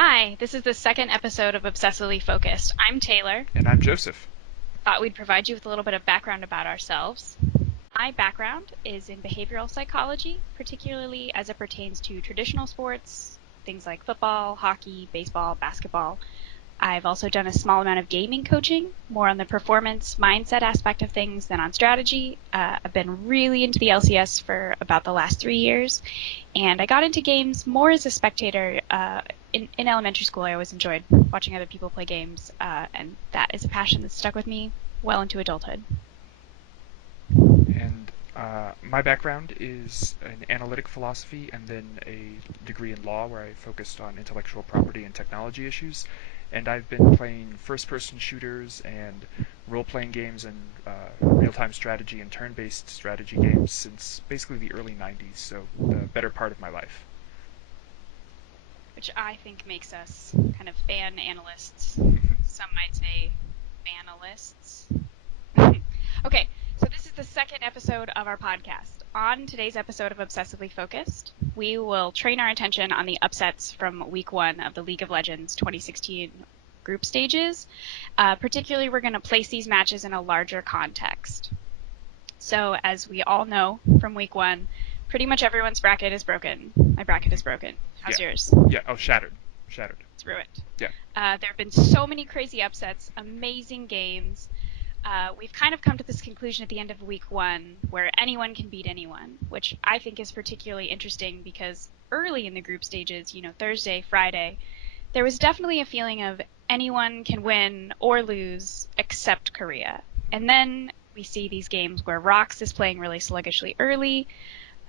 Hi, this is the second episode of Obsessively Focused. I'm Taylor. And I'm Joseph. Thought we'd provide you with a little bit of background about ourselves. My background is in behavioral psychology, particularly as it pertains to traditional sports, things like football, hockey, baseball, basketball. I've also done a small amount of gaming coaching, more on the performance mindset aspect of things than on strategy. I've been really into the LCS for about the last 3 years, and I got into games more as a spectator. In elementary school, I always enjoyed watching other people play games, and that is a passion that's stuck with me well into adulthood. And my background is in analytic philosophy and then a degree in law where I focused on intellectual property and technology issues. And I've been playing first person shooters and role playing games and real time strategy and turn based strategy games since basically the early 90s, so the better part of my life. Which I think makes us kind of fan analysts. Some might say fanalists. Okay, so this is the second episode of our podcast. On today's episode of Obsessively Focused, we will train our attention on the upsets from week one of the League of Legends 2016 group stages. Particularly, we're going to place these matches in a larger context. So, as we all know from week one, pretty much everyone's bracket is broken. My bracket is broken. How's Yeah. yours? Yeah. Oh, shattered. Shattered. It's ruined. Yeah. There have been so many crazy upsets, amazing games. We've kind of come to this conclusion at the end of week one where anyone can beat anyone, which I think is particularly interesting because early in the group stages, Thursday, Friday, there was definitely a feeling of anyone can win or lose except Korea. And then we see these games where Rox is playing really sluggishly early,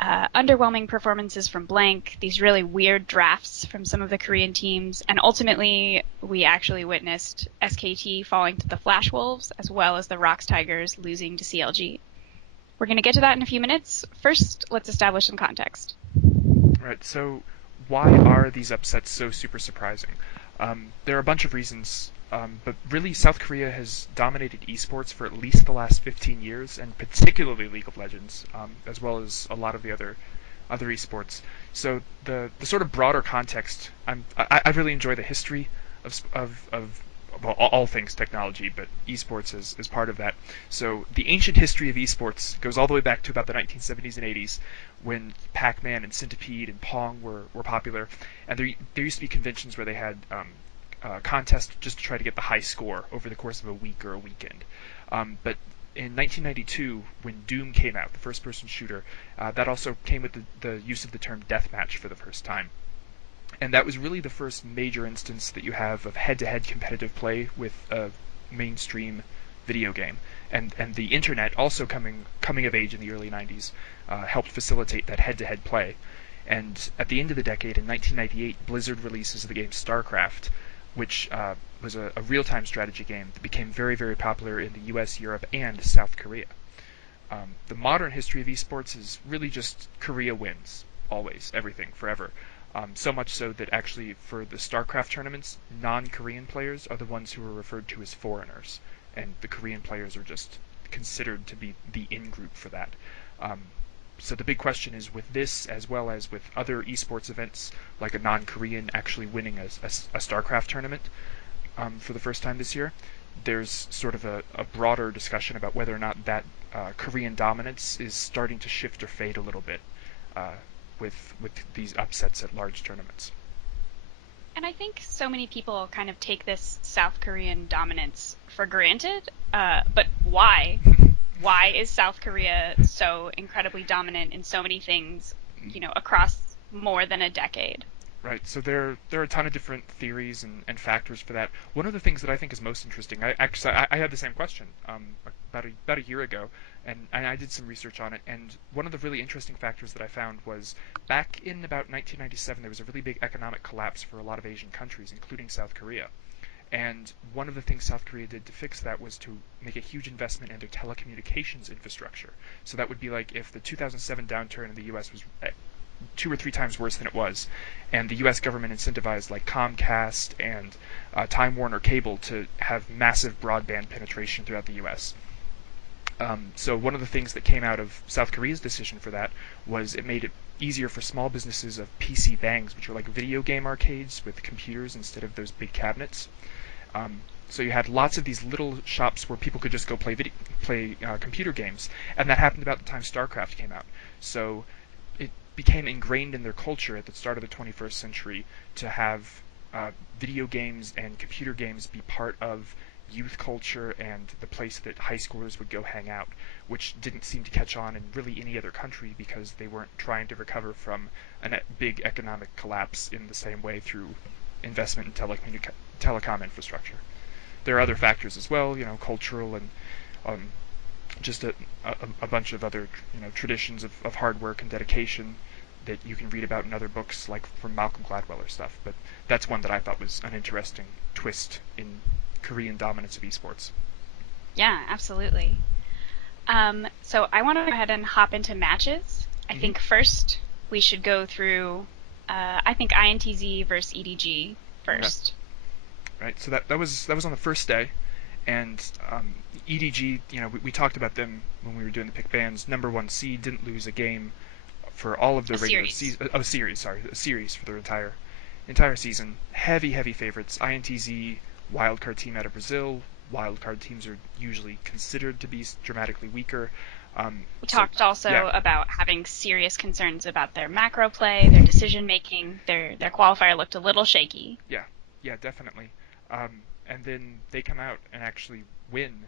underwhelming performances from Blank, these really weird drafts from some of the Korean teams, and ultimately we actually witnessed SKT falling to the Flash Wolves as well as the Rox Tigers losing to CLG. We're going to get to that in a few minutes. First, let's establish some context. Right. So, why are these upsets so super surprising? There are a bunch of reasons, but really, South Korea has dominated esports for at least the last 15 years, and particularly League of Legends, as well as a lot of the other esports. So the sort of broader context, I really enjoy the history of well, all things technology, but esports is part of that. So the ancient history of esports goes all the way back to about the 1970s and 80s, when Pac-Man and Centipede and Pong were popular, and there used to be conventions where they had contests just to try to get the high score over the course of a week or a weekend. But in 1992, when Doom came out, the first-person shooter, that also came with the use of the term deathmatch for the first time. And that was really the first major instance that you have of head-to-head competitive play with a mainstream video game. And the internet also coming of age in the early 90s helped facilitate that head-to-head play. And at the end of the decade, in 1998, Blizzard releases the game StarCraft, which was a real-time strategy game that became very, very popular in the US, Europe, and South Korea. The modern history of esports is really just Korea wins, always, everything, forever. So much so that actually for the StarCraft tournaments, non-Korean players are the ones who are referred to as foreigners, and the Korean players are just considered to be the in-group for that. Um, so the big question is, with this, as well as with other esports events, like a non-Korean actually winning a StarCraft tournament for the first time this year, there's sort of a broader discussion about whether or not that Korean dominance is starting to shift or fade a little bit uh, with these upsets at large tournaments. And I think so many people kind of take this South Korean dominance for granted. But why? Why is South Korea so incredibly dominant in so many things, across more than a decade? Right. So there are a ton of different theories and factors for that. One of the things that I think is most interesting, I had the same question about a year ago, and I did some research on it. And one of the really interesting factors that I found was back in about 1997, there was a really big economic collapse for a lot of Asian countries, including South Korea. And one of the things South Korea did to fix that was to make a huge investment in their telecommunications infrastructure. So that would be like if the 2007 downturn in the U.S. was 2 or 3 times worse than it was, and the U.S. government incentivized like Comcast and Time Warner Cable to have massive broadband penetration throughout the U.S. So one of the things that came out of South Korea's decision for that was it made it easier for small businesses of PC bangs, which are like video game arcades with computers instead of those big cabinets. Um, so you had lots of these little shops where people could just go play computer games, and that happened about the time StarCraft came out. So it became ingrained in their culture at the start of the 21st century to have video games and computer games be part of youth culture and the place that high schoolers would go hang out, which didn't seem to catch on in really any other country because they weren't trying to recover from a big economic collapse in the same way through investment in telecom infrastructure. There are other factors as well, cultural and um, just a bunch of other traditions of hard work and dedication that you can read about in other books, like from Malcolm Gladwell or stuff. But that's one that I thought was an interesting twist in Korean dominance of esports. Yeah, absolutely. So I want to go ahead and hop into matches. I Mm-hmm. think first we should go through, I think INTZ versus EDG Okay. first. Right. So that was on the first day, and EDG. We talked about them when we were doing the pick bands. Number one seed didn't lose a game for all of A their regular series. season. Oh, series. Sorry, a series for their entire season. Heavy favorites. INTZ, wildcard team out of Brazil. Wildcard teams are usually considered to be dramatically weaker. We So talked yeah, also about having serious concerns about their macro play, their decision making. Their qualifier looked a little shaky. yeah, yeah, definitely. And then they come out and actually win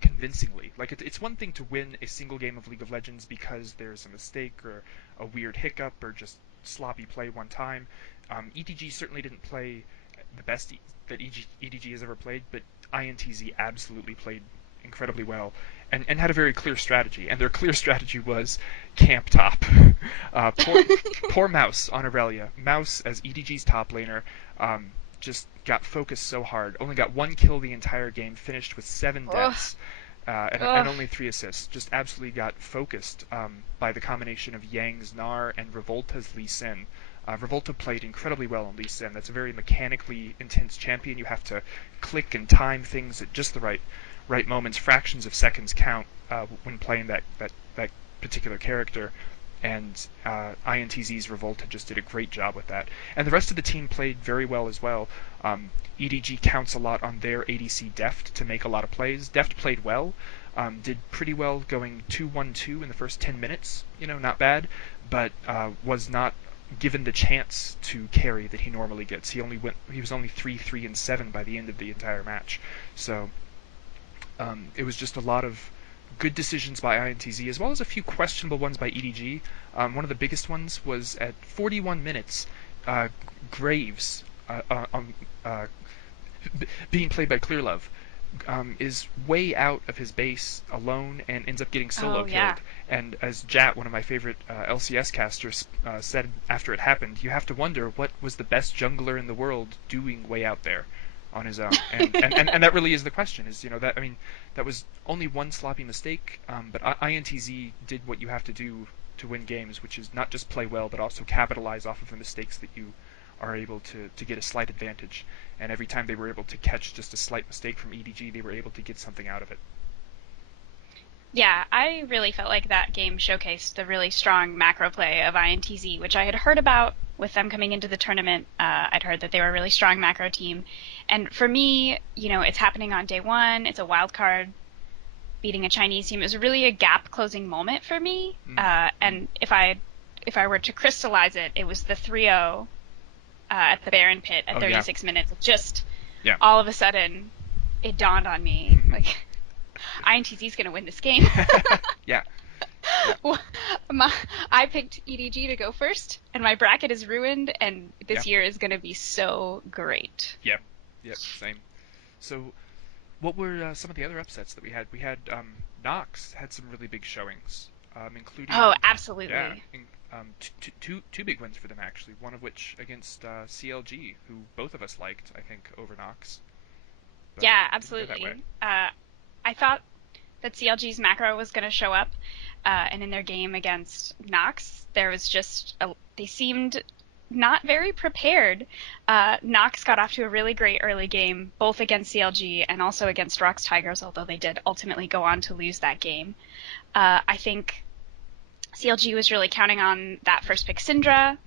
convincingly. Like it's one thing to win a single game of League of Legends because there's a mistake or a weird hiccup or just sloppy play one time. EDG certainly didn't play the best that EDG has ever played, but INTZ absolutely played incredibly well and had a very clear strategy. And their clear strategy was camp top. Poor Mouse on Aurelia. Mouse as EDG's top laner um, just got focused so hard. Only got one kill the entire game. Finished with 7 deaths. Ugh, And ugh. only 3 assists. Just absolutely got focused by the combination of Yang's Gnar and Revolta's Lee Sin. Revolta played incredibly well on Lee Sin. That's a very mechanically intense champion. You have to click and time things at just the right moments. Fractions of seconds count when playing that particular character. And INTZ's Revolta just did a great job with that. And the rest of the team played very well as well. EDG counts a lot on their ADC Deft to make a lot of plays. Deft played well, did pretty well going 2-1-2 in the first 10 minutes. Not bad, but was not given the chance to carry that he normally gets. He was only 3-3-7 by the end of the entire match. So it was just a lot of good decisions by INTZ, as well as a few questionable ones by EDG. One of the biggest ones was at 41 minutes, Graves, uh, being played by Clearlove, is way out of his base alone and ends up getting solo Oh yeah. killed. And as Jat, one of my favorite LCS casters, said after it happened, you have to wonder what was the best jungler in the world doing way out there on his own. And that really is the question. That, I mean, that was only one sloppy mistake, but INTZ did what you have to do to win games, which is not just play well, but also capitalize off of the mistakes that you are able to get a slight advantage. And every time they were able to catch just a slight mistake from EDG, they were able to get something out of it. Yeah, I really felt like that game showcased the really strong macro play of INTZ, which I had heard about with them coming into the tournament. I'd heard that they were a really strong macro team. And for me, it's happening on day one. It's a wild card beating a Chinese team. It was really a gap closing moment for me. Mm, mm. And if I were to crystallize it, it was the 3-0 at the Baron Pit at Oh yeah, 36 minutes. It just yeah, all of a sudden it dawned on me like INTZ's going to win this game. yeah, yeah, my, I picked EDG to go first, and my bracket is ruined, and yeah, this year is going to be so great. yeah, yeah. Same. So, what were some of the other upsets that we had? We had Nox had some really big showings, Oh, including yeah, absolutely. two big wins for them actually. One of which against CLG, who both of us liked, I think, over Nox, but Yeah, didn't go that way. absolutely. I thought that CLG's macro was going to show up, and in their game against Nox, there was they seemed not very prepared. Nox got off to a really great early game, both against CLG and also against Rocks Tigers, although they did ultimately go on to lose that game. I think CLG was really counting on that first pick Syndra.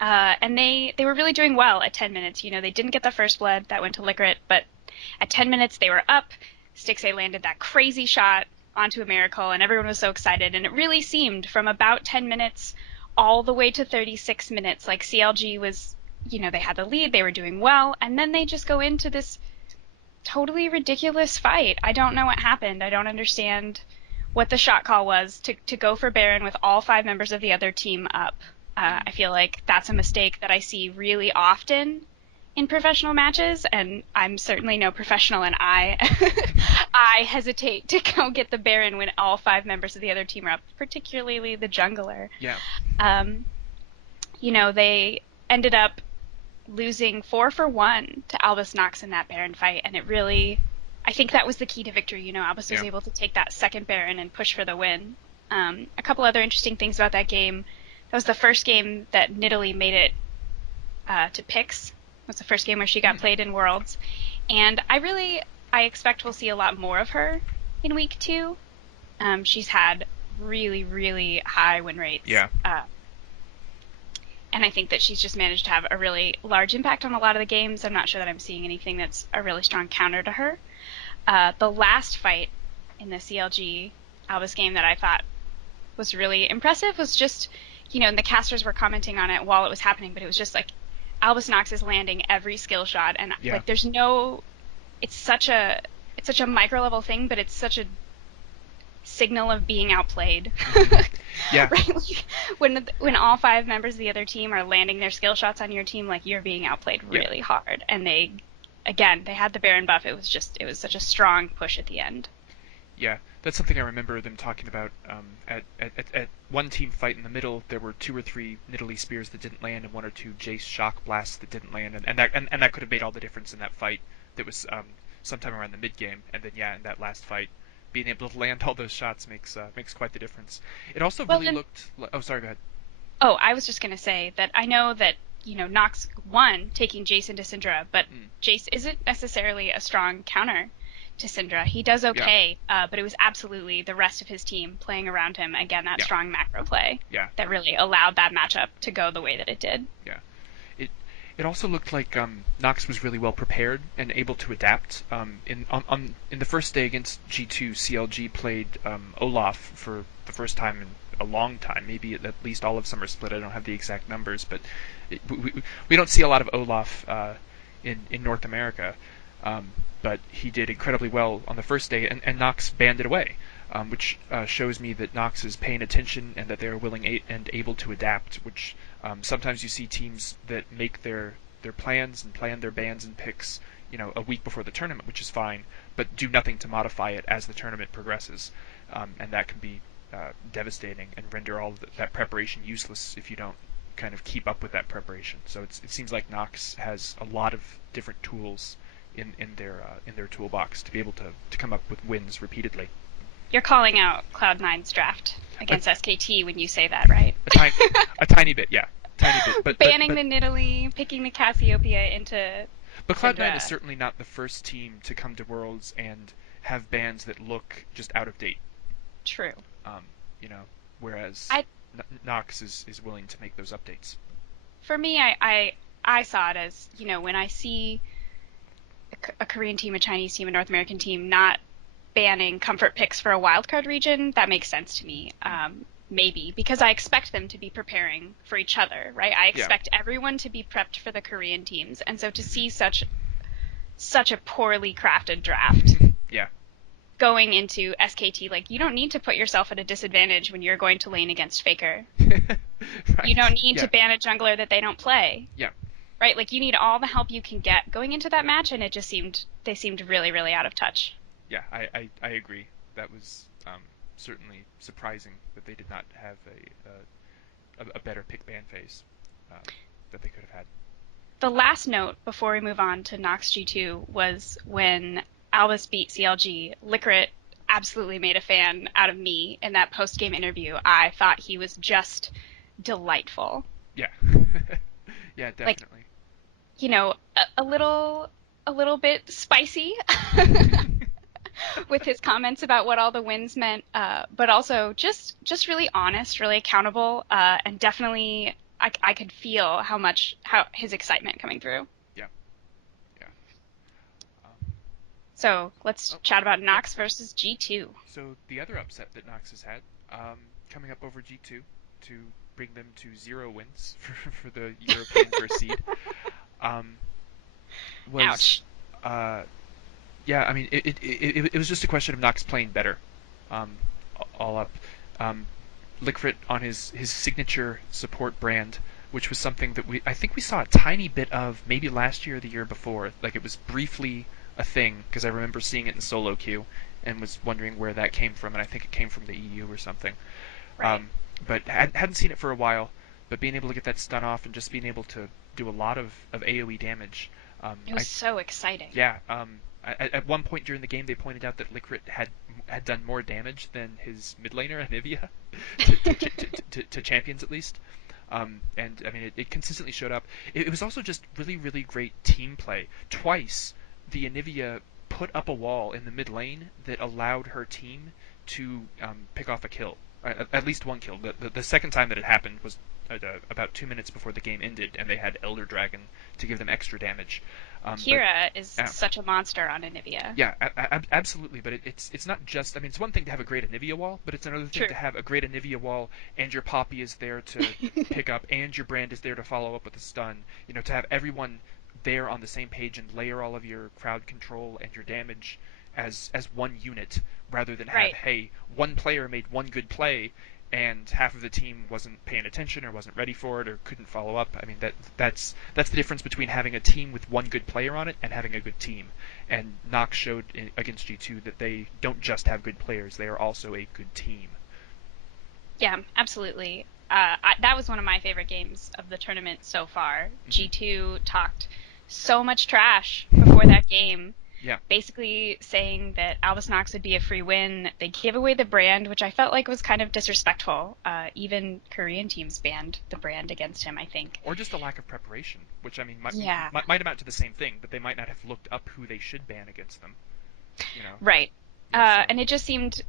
And they were really doing well at 10 minutes. You know, they didn't get the first blood that went to Licorice, but at 10 minutes they were up. Stixxay landed that crazy shot onto a miracle, and everyone was so excited. And it really seemed from about 10 minutes all the way to 36 minutes like CLG was, you know, they had the lead, they were doing well, and then they just go into this totally ridiculous fight. I don't know what happened. I don't understand what the shot call was to go for Baron with all 5 members of the other team up. Mm. I feel like that's a mistake that I see really often in professional matches, and I'm certainly no professional, and I I hesitate to go get the Baron when all 5 members of the other team are up, particularly the jungler. Yeah. Um, you know, they ended up losing 4-1 to Albus Nox in that Baron fight, and it really, I think that was the key to victory. You know, Albus was Yeah. able to take that second Baron and push for the win. A couple other interesting things about that game. That was the first game that Nidalee made it to picks. It was the first game where she got Mm. played in Worlds, and I expect we'll see a lot more of her in week 2. She's had really, really high win rates. Yeah. And I think that she's just managed to have a really large impact on a lot of the games. I'm not sure that I'm seeing anything that's a really strong counter to her. The last fight in the CLG Albus game that I thought was really impressive was just, you know, and the casters were commenting on it while it was happening, but it was just like Albus Nox is landing every skill shot, and Yeah. like there's no, it's such a micro level thing, but it's such a signal of being outplayed. Mhm. Yeah. Right? Like, when all 5 members of the other team are landing their skill shots on your team, like you're being outplayed Yeah. really hard. And they had the Baron buff. It was such a strong push at the end. Yeah, that's something I remember them talking about. At one team fight in the middle, there were 2 or 3 Nidalee spears that didn't land, and 1 or 2 Jace shock blasts that didn't land, and that could have made all the difference in that fight. That was sometime around the mid game, and then yeah, in that last fight, being able to land all those shots makes quite the difference. It also Well, really then, looked. Oh, sorry, go ahead. oh, I was just gonna say that I know that, you know, Nox won taking Jace into Syndra, but Mm, Jace isn't necessarily a strong counter to Syndra. He does yeah, okay, but it was absolutely the rest of his team playing around him. Again, that yeah, strong macro play yeah, that really allowed that matchup to go the way that it did. yeah. It it also looked like Nox was really well prepared and able to adapt. In the first day against G2, CLG played Olaf for the first time in a long time, maybe at least all of Summer Split. I don't have the exact numbers, but we don't see a lot of Olaf in North America. Um, but he did incredibly well on the first day, and Nox banned it away, which shows me that Nox is paying attention and that they are willing and able to adapt, which sometimes you see teams that make their plans and plan their bans and picks, you know, a week before the tournament, which is fine, but do nothing to modify it as the tournament progresses, and that can be devastating and render all of that preparation useless if you don't kind of keep up with that preparation. So it seems like Nox has a lot of different tools in their toolbox to be able to come up with wins repeatedly. You're calling out Cloud9's draft A, against SKT when you say that, right? a tiny a tiny bit, yeah, tiny bit, Banning the Nidalee, picking the Cassiopeia into but Cloud9 is Syndra. certainly not the first team to come to Worlds and have bans that look just out of date. True. Um, you know, whereas I Nox is willing to make those updates. For me, I saw it as, you know, when I see a Korean team, a Chinese team, a North American team not banning comfort picks for a wildcard region, that makes sense to me. Maybe because I expect them to be preparing for each other, right? I Yeah, expect everyone to be prepped for the Korean teams, and so to see such a poorly crafted draft yeah, going into SKT, like you don't need to put yourself at a disadvantage when you're going to lane against Faker. You don't right, need to yeah, ban a jungler that they don't play, yeah. right? Like you need all the help you can get going into that match, and they seemed really, really out of touch. Yeah, I agree. That was certainly surprising that they did not have a better pick ban phase uh, that they could have had. The last note before we move on to Nox G2 was when Albus beat CLG. Licorice absolutely made a fan out of me in that post game interview. I thought he was just delightful. Yeah, yeah, Like, definitely. you know, a little bit spicy, with his comments about what all the wins meant, but also just really honest, really accountable, and definitely I could feel how his excitement coming through. Yeah, yeah. Um, So let's oh, chat about yep. Nox versus G2. So the other upset that Knox has had, coming up over G2 to bring them to 0 wins for the European first seed, um, was Ouch. uh, yeah. I mean, it was just a question of Knox playing better, um, all up. Um, Lickfrit on his signature support brand, which was something that I think we saw a tiny bit of maybe last year or the year before. Like it was briefly a thing because I remember seeing it in solo queue and was wondering where that came from, and I think it came from the EU or something. Right. Um, but hadn't seen it for a while. But being able to get that stun off and just being able to do a lot of AOE damage, It was I so exciting. yeah. At one point during the game, they pointed out that Lickrit had done more damage than his mid laner Anivia to champions at least. And I mean, it consistently showed up. It was also just really great team play. Twice, the Anivia put up a wall in the mid lane that allowed her team to pick off a kill, at least one kill. The second time that it happened was about 2 minutes before the game ended, and they had Elder Dragon to give them extra damage. But Kira is yeah, such a monster on Anivia. yeah, absolutely. But it's not just. I mean, it's one thing to have a great Anivia wall, but it's another thing True. to have a great Anivia wall, and your Poppy is there to pick up, and your Brand is there to follow up with a stun. You know, to have everyone there on the same page and layer all of your crowd control and your damage as one unit, rather than have, Right. hey, one player made one good play and half of the team wasn't paying attention or wasn't ready for it or couldn't follow up. I mean, that's the difference between having a team with one good player on it and having a good team. And Nox showed against G2 that they don't just have good players; they are also a good team. Yeah, absolutely. That was one of my favorite games of the tournament so far. Hmm. G2 talked so much trash before that game, Yeah, basically saying that Albus Nox would be a free win. They gave away the brand, which I felt like was kind of disrespectful. Even Korean teams banned the brand against him, I think. or just a lack of preparation, which I mean Yeah, might amount to the same thing, but they might not have looked up who they should ban against them. You know, right. so And it just seemed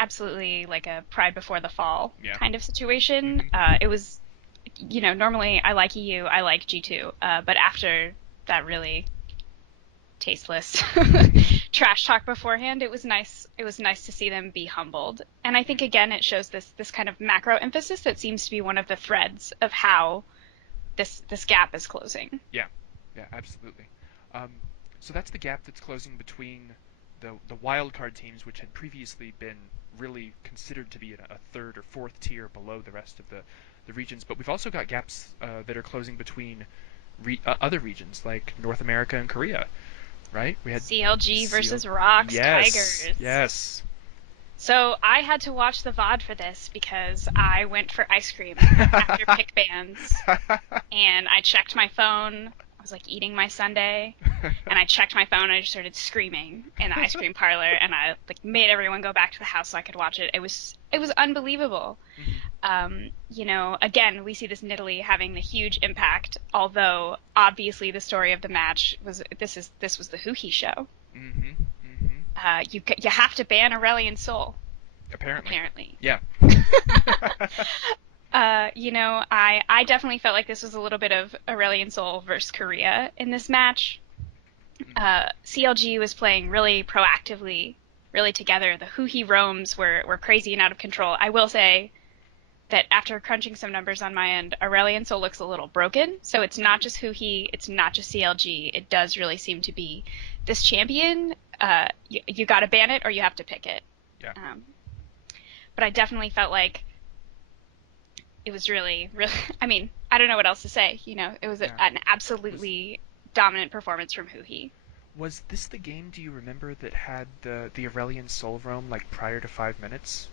absolutely like a pride before the fall yeah. kind of situation. Hmm. It was, normally I like EU, I like G2, but after that really tasteless trash talk beforehand, it was nice. It was nice to see them be humbled, and I think again it shows this kind of macro emphasis that seems to be one of the threads of how this gap is closing. Yeah, yeah, absolutely. Um, so that's the gap that's closing between the wild card teams, which had previously been really considered to be in a third or fourth tier below the rest of the regions. But we've also got gaps that are closing between other regions like North America and Korea, right? We had CLG Seal. versus Rocks Yes, Tigers. yes. So I had to watch the VOD for this because I went for ice cream after pick bans, and I checked my phone. I was like eating my sundae, and I checked my phone and I just started screaming in the ice cream parlor, and I like made everyone go back to the house so I could watch it. It was unbelievable. Hmm. Again, we see this in Italy having the huge impact, although obviously the story of the match was this was the Huhi show. Hmm. Hmm. You have to ban Aurelion Sol, Apparently. apparently. Yeah. I definitely felt like this was a little bit of Aurelion Sol versus Korea in this match. Hmm. CLG was playing really proactively, really together. The Huhi roams were crazy and out of control. I will say that after crunching some numbers on my end, Aurelion Sol looks a little broken. So it's not just Huhi, it's not just CLG. It does really seem to be this champion. You got to ban it or you have to pick it. Yeah. Um, but I definitely felt like it was really. I mean, I don't know what else to say. It was Yeah. an Was absolutely dominant performance from Huhi. Was this the game, do you remember, that had the Aurelion Soul Roam like prior to 5 minutes?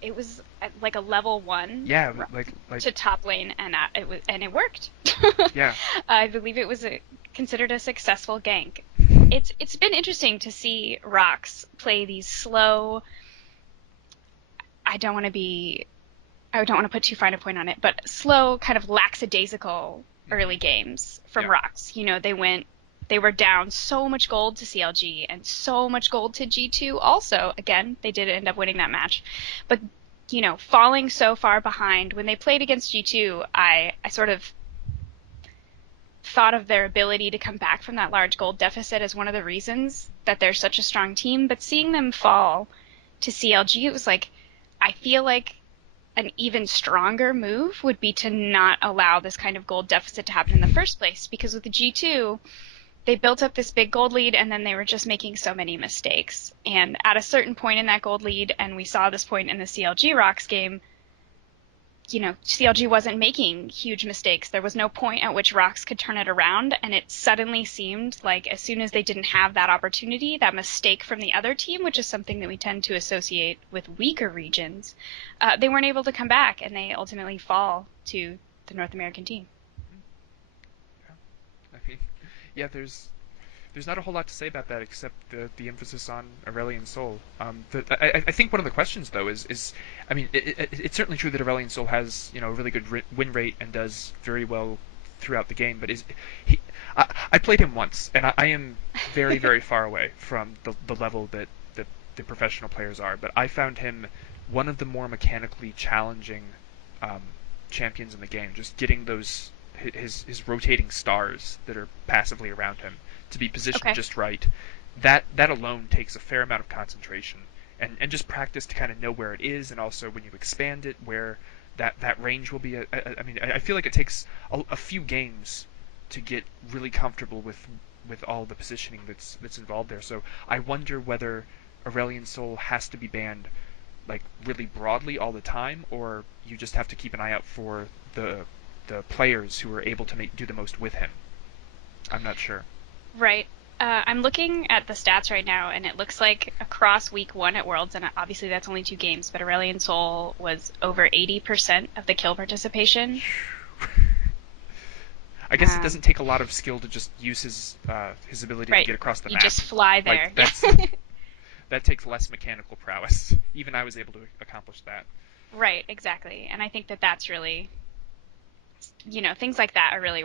It was like a level one Yeah, like to top lane, and it worked. yeah. I believe it was considered a successful gank. It's been interesting to see Rox play these slow. I don't want to be. I don't want to put too fine a point on it, but slow, kind of lackadaisical Hmm. early games from Yeah. Rox. They went They were down so much gold to CLG and so much gold to G2 also. Again, they did end up winning that match. But, falling so far behind, when they played against G2, I sort of thought of their ability to come back from that large gold deficit as one of the reasons that they're such a strong team. But seeing them fall to CLG, it was like, I feel like an even stronger move would be to not allow this kind of gold deficit to happen in the first place. Because with the G2, they built up this big gold lead and then they were just making so many mistakes. And at a certain point in that gold lead, and we saw this point in the CLG Rocks game, CLG wasn't making huge mistakes. There was no point at which Rocks could turn it around, and it suddenly seemed like as soon as they didn't have that opportunity, that mistake from the other team, which is something that we tend to associate with weaker regions, they weren't able to come back, and they ultimately fall to the North American team. Yeah. I mean, yeah, there's not a whole lot to say about that except the emphasis on Aurelion Sol. I think one of the questions though is I mean it's certainly true that Aurelion Sol has a really good win rate and does very well throughout the game, but is he? I played him once, and I am very very far away from the level that the professional players are. But I found him one of the more mechanically challenging um, champions in the game. Just getting those his rotating stars that are passively around him to be positioned Okay. just right. That alone takes a fair amount of concentration and just practice to kind of know where it is, and also when you expand it, where that range will be. I mean, I feel like it takes a few games to get really comfortable with all the positioning that's involved there. So I wonder whether Aurelion Sol has to be banned like really broadly all the time, or you just have to keep an eye out for the players who are able to do the most with him. I'm not sure. Right. I'm looking at the stats right now, and it looks like across week one at Worlds, and obviously that's only 2 games, but Aurelion Sol was over 80% of the kill participation. I guess it doesn't Um, take a lot of skill to just use his ability to right. get across the You map. just fly there. Like Yeah. that takes less mechanical prowess. Even I was able to accomplish that. Right, exactly. And I think that that's really, things like that are really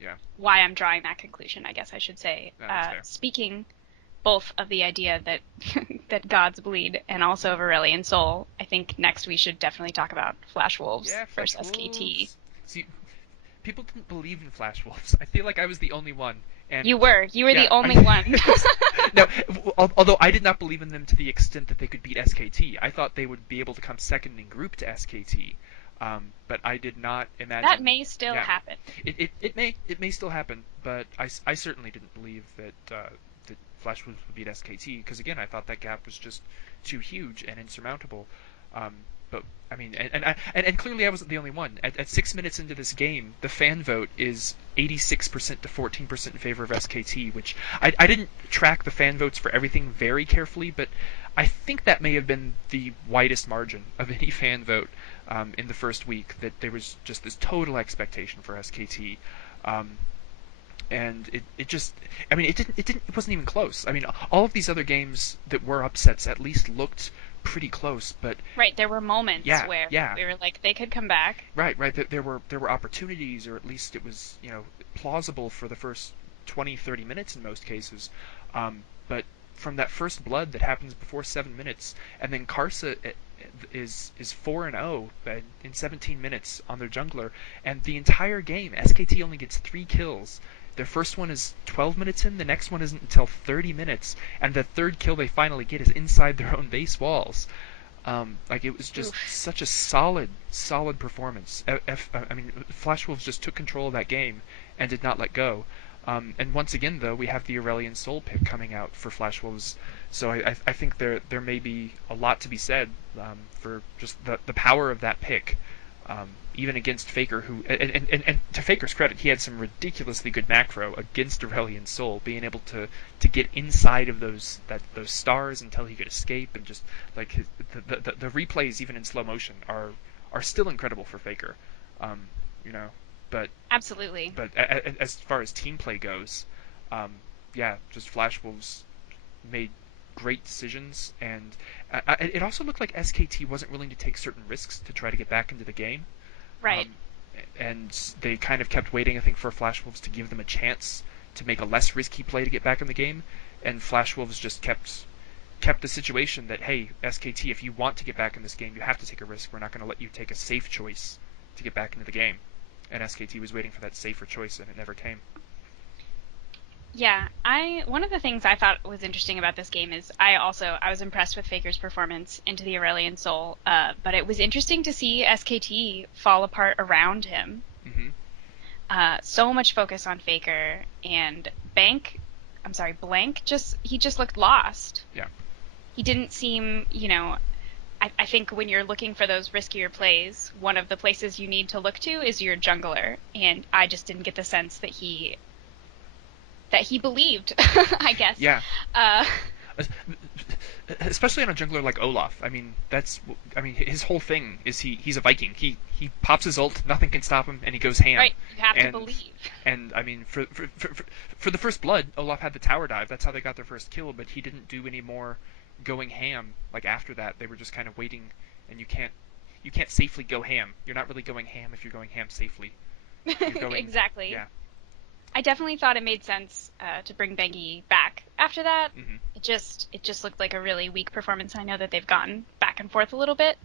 Yeah, why I'm drawing that conclusion, I guess I should say. no, that's fair. Speaking both of the idea that that gods bleed and also of Aurelion Sol, I think next we should definitely talk about Flash Wolves Yeah, versus Flash SKT. Wolves. See, people didn't believe in Flash Wolves. I feel like I was the only one. And You were the yeah, only one. no. Although I did not believe in them to the extent that they could beat SKT, I thought they would be able to come second in group to SKT. But I did not That imagine. may still Yeah, happen. it may still happen, but I certainly didn't believe that Flash Wolves would beat SKT because again I thought that gap was just too huge and insurmountable. Um, but I mean, and clearly I wasn't the only one. At 6 minutes into this game, the fan vote is 86% to 14% in favor of SKT, which I didn't track the fan votes for everything very carefully, but I think that may have been the widest margin of any fan vote in the first week. That there was just this total expectation for SKT. Um, and it just I mean it wasn't even close. I mean all of these other games that were upsets at least looked pretty close, but Right, there were moments yeah, where yeah, we were like they could come back. right. There were opportunities, or at least it was plausible for the first 20, 30 minutes in most cases. But from that first blood that happens before 7 minutes, and then Karsa is 4-0 in 17 minutes on their jungler, and the entire game SKT only gets 3 kills. Their first one is 12 minutes in, the next one isn't until 30 minutes, and the third kill they finally get is inside their own base walls. Like it was just Oof. such a solid performance. I mean, Flash Wolves just took control of that game and did not let go. And once again, though, we have the Aurelion Sol pick coming out for Flash Wolves, so I think there may be a lot to be said for just the power of that pick. Even against Faker, who and to Faker's credit, he had some ridiculously good macro against Aurelion Sol, being able to get inside of those stars until he could escape, and just like the replays even in slow motion are still incredible for Faker. Um, you know, but Absolutely. as far as team play goes, um, yeah, just Flash Wolves made great decisions, and it also looked like SKT wasn't willing to take certain risks to try to get back into the game. Right. Um, and they kind of kept waiting, I think, for Flash Wolves to give them a chance to make a less risky play to get back in the game, and Flash Wolves just kept the situation that, hey, SKT, if you want to get back in this game, you have to take a risk. We're not going to let you take a safe choice to get back into the game. And SKT was waiting for that safer choice, and it never came. Yeah, I one of the things I thought was interesting about this game is I was impressed with Faker's performance into the Aurelion Soul, but it was interesting to see SKT fall apart around him. Hmm. So much focus on Faker and Blank he just looked lost. Yeah. He didn't seem, I think when you're looking for those riskier plays, one of the places you need to look to is your jungler, and I just didn't get the sense that he believed, I guess. Yeah. Uh, Especially on a jungler like Olaf. I mean his whole thing is he's a Viking. He pops his ult, nothing can stop him, and he goes ham. right, you have to And believe. I mean for the first blood, Olaf had the tower dive. That's how they got their first kill. But he didn't do any more going ham. Like after that, they were just kind of waiting, and you can't safely go ham. You're not really going ham if you're going ham safely. You're going Exactly. yeah. I definitely thought it made sense to bring Bengi back after that. Hmm. It just looked like a really weak performance. I know that they've gotten back and forth a little bit,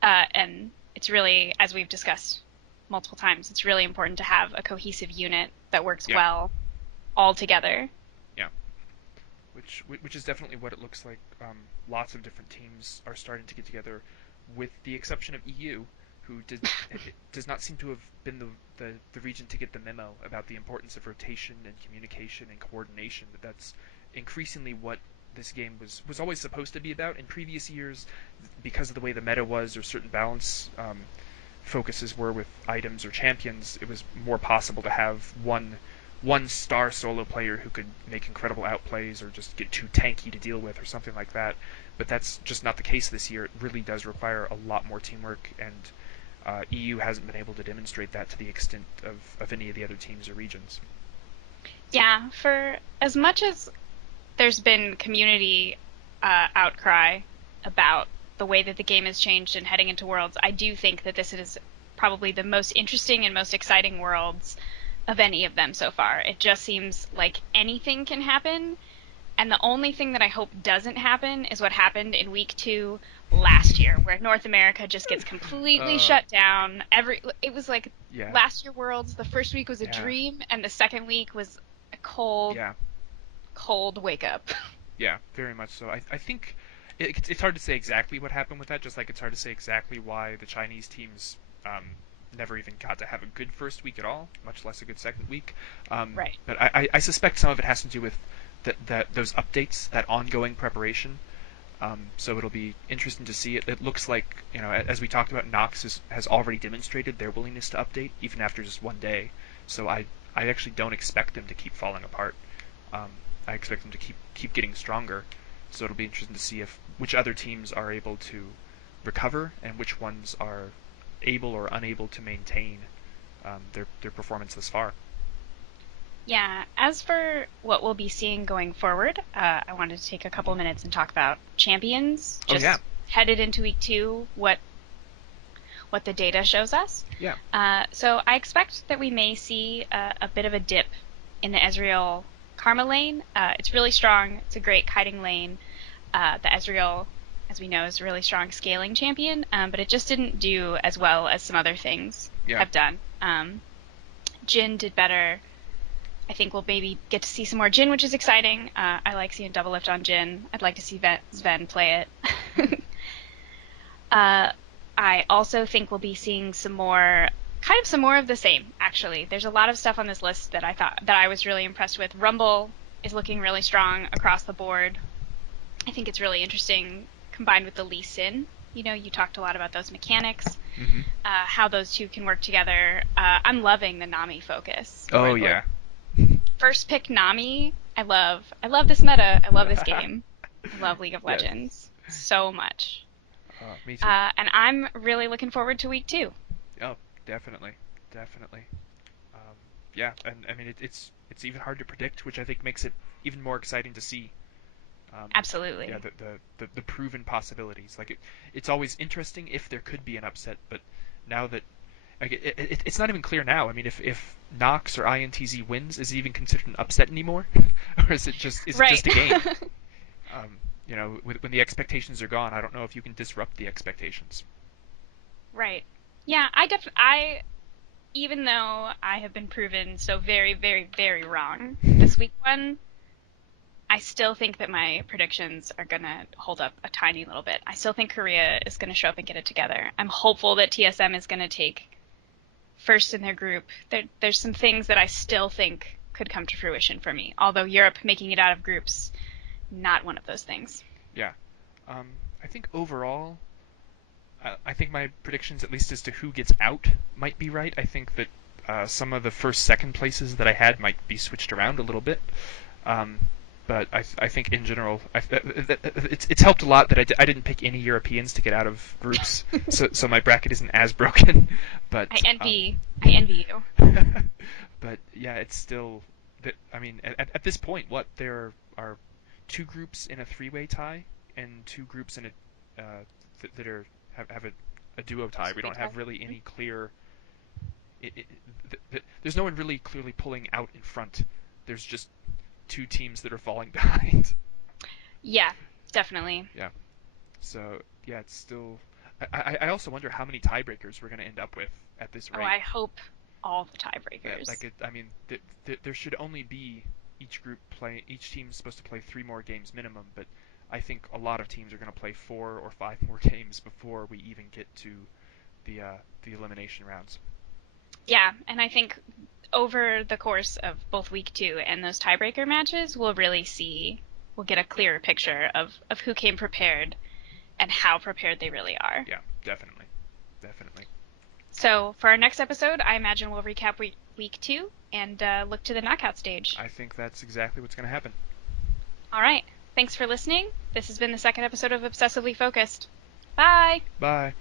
and it's really, as we've discussed multiple times, it's really important to have a cohesive unit that works Yeah. well all together. Yeah. Which is definitely what it looks like. Lots of different teams are starting to get together, with the exception of EU, who does not seem to have been the region to get the memo about the importance of rotation and communication and coordination. That's increasingly what this game was always supposed to be about. In previous years, because of the way the meta was or certain balance focuses were with items or champions, it was more possible to have one star solo player who could make incredible outplays or just get too tanky to deal with or something like that. But that's just not the case this year. It really does require a lot more teamwork, and EU hasn't been able to demonstrate that to the extent of any of the other teams or regions. Yeah, for as much as there's been community outcry about the way that the game has changed and heading into Worlds, I do think that this is probably the most interesting and most exciting Worlds of any of them so far. It just seems like anything can happen, and the only thing that I hope doesn't happen is what happened in week 2 last year, where North America just gets completely Uh, shut down. It was like yeah, last year Worlds, the first week was a yeah, dream, and the second week was a cold, yeah, cold wake up. yeah, very much so. I think it's hard to say exactly what happened with that, just like it's hard to say exactly why the Chinese teams um, never even got to have a good first week at all, much less a good second week. Right. But I suspect some of it has to do with those updates, that ongoing preparation. So it'll be interesting to see. It looks like, as we talked about, Nox has already demonstrated their willingness to update, even after just one day. So I actually don't expect them to keep falling apart. Um, I expect them to keep getting stronger. So it'll be interesting to see if which other teams are able to recover and which ones are able or unable to maintain their performance thus far. Yeah, as for what we'll be seeing going forward, I wanted to take a couple Hmm. of minutes and talk about champions. Oh yeah, Just headed into week 2, what the data shows us. yeah, So I expect that we may see a bit of a dip in the Ezreal Karma lane. It's really strong. It's a great kiting lane. The Ezreal, as we know, is a really strong scaling champion, but it just didn't do as well as some other things yeah. have done. Jhin did better. I think we'll maybe get to see some more Jhin, which is exciting. I like seeing double lift on Jhin. I'd like to see Sven play it. uh, I also think we'll be seeing some more of the same, actually. There's a lot of stuff on this list that I was really impressed with. Rumble is looking really strong across the board. I think it's really interesting combined with the Lee Sin. You talked a lot about those mechanics, Hmm. how those two can work together. I'm loving the Nami focus. Oh yeah. First pick Nami. I love this meta. I love this game. I love League of Yes. Legends so much. Me too. And I'm really looking forward to week 2. Oh, definitely, definitely. Um, yeah, and I mean it's even hard to predict, which I think makes it even more exciting to see. Um, yeah, Absolutely. the proven possibilities. Like it's always interesting if there could be an upset, but now that Like it's not even clear now. I mean, if Nox or INTZ wins, is it even considered an upset anymore, or is it Right. just a game? When the expectations are gone, I don't know if you can disrupt the expectations. Right. Yeah, I even though I have been proven so very, very, very wrong this week one, I still think that my predictions are gonna hold up a tiny little bit. I still think Korea is gonna show up and get it together. I'm hopeful that TSM is gonna take first in their group. There's some things that I still think could come to fruition for me. Although Europe making it out of groups, not one of those things. Yeah. Um, I think overall, I think my predictions, at least as to who gets out, might be right. I think that some of the first, second places that I had might be switched around a little bit. Um, but I think in general, it's helped a lot that I didn't pick any Europeans to get out of groups, so my bracket isn't as broken. I But envy I envy you. but yeah, it's still. I mean, at this point, what there are two groups in a three-way tie and two groups in a that are have a duo tie. We don't have really any clear. There's no one really clearly pulling out in front. There's just two teams that are falling behind. Yeah, definitely. Yeah. So yeah, it's still. I also wonder how many tiebreakers we're going to end up with at this Oh, rate. I hope all the tiebreakers. I mean, there should only be each team's supposed to play 3 more games minimum, but I think a lot of teams are going to play 4 or 5 more games before we even get to the elimination rounds. Yeah, and I think over the course of both week two and those tiebreaker matches, we'll get a clearer picture of who came prepared and how prepared they really are. Yeah, definitely, definitely. So for our next episode, I imagine we'll recap week two and look to the knockout stage. I think that's exactly what's going to happen. All right. Thanks for listening. This has been the second episode of Obsessively Focused. Bye. Bye.